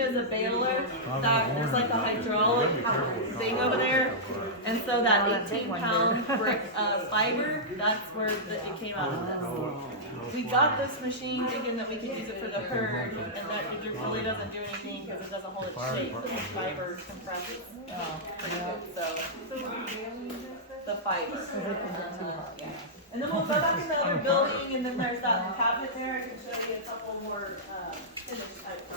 is a baler. That there's like a hydraulic thing over there, and so that 18-pound brick fiber, that's where it came out of this. We got this machine thinking that we could use it for the herd, and that it really doesn't do anything because it doesn't hold its shape. The fiber compresses pretty good. So the fiber. Yeah. And then we'll go back in the other building, and then there's that cabinet there. I can show you a couple more finished items.